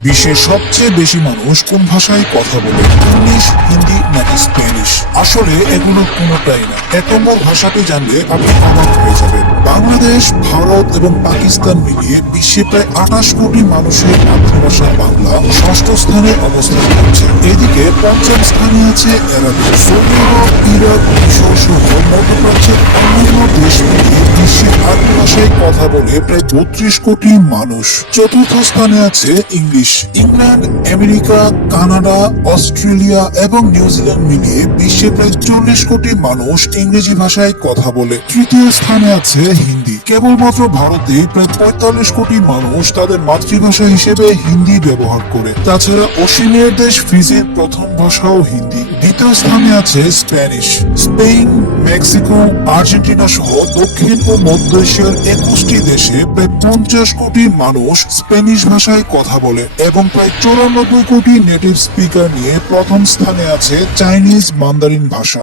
বিশ্বের সবচেয়ে বেশি মানুষ কোন ভাষায় কথা বলে? ইংলিশ, হিন্দি নাকি স্প্যানিশ? আসলে এগুলো কোনোটাই না। ১ নম্বর ভাষাটি জানলে আপনি অবাক হয়ে যাবেন। বাংলাদেশ, ভারত এবং পাকিস্তান মিলিয়ে বিশ্বে প্রায় ২৮ কোটি মানুষের মাতৃভাষা বাংলা ৬ষ্ঠ স্থানে অবস্থান করছে। এদিকে ৫ম স্থানে আছে আরবিক। সৌদি আরব, ইরাক, মিশর সহ মধ্যপ্রাচ্যের অন্যান্য দেশ মিলিয়ে বিশ্বের ৮ ভাষায় কথা বলে প্রায় ৩২ কোটি মানুষ। চতুর্থ স্থানে আছে English. England, America, Canada, Australia এবং নিউজিল্যান্ড মিলিয়ে বিশ্বে প্রায় ৪০ কোটি মানুষ ইংরেজি ভাষায় কথা বলে। তৃতীয় স্থানে আছে হিন্দি। কেবলমাত্র ভারতে প্রায় ৪৫ কোটি মানুষ তাদের মাতৃভাষা হিসেবে হিন্দি ব্যবহার করে। তাছাড়া অসীমের দেশ ফিজির প্রথম ভাষাও হিন্দি। দ্বিতীয় স্থানে আছে স্প্যানিশ। স্পেন, মেক্সিকো, আর্জেন্টিনা সহ দক্ষিণ ও মধ্য এশিয়ার ২১টি দেশে প্রায় ৫০ কোটি মানুষ স্প্যানিশ ভাষায় কথা বলে এবং প্রায় ৯৪ কোটি নেটিভ স্পিকার নিয়ে প্রথম স্থানে আছে চাইনিজ মান্দারিন ভাষা।